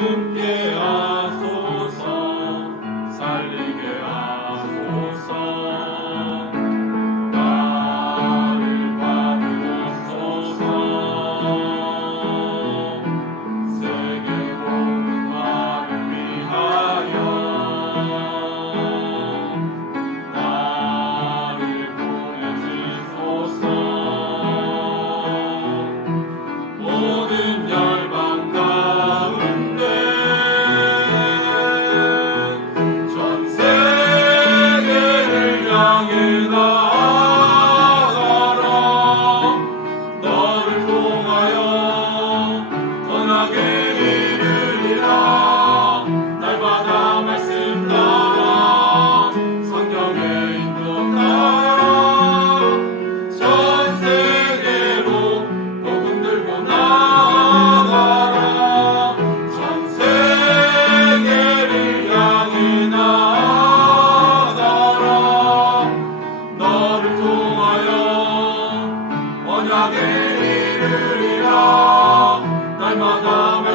Amen. 들으리라. 날마다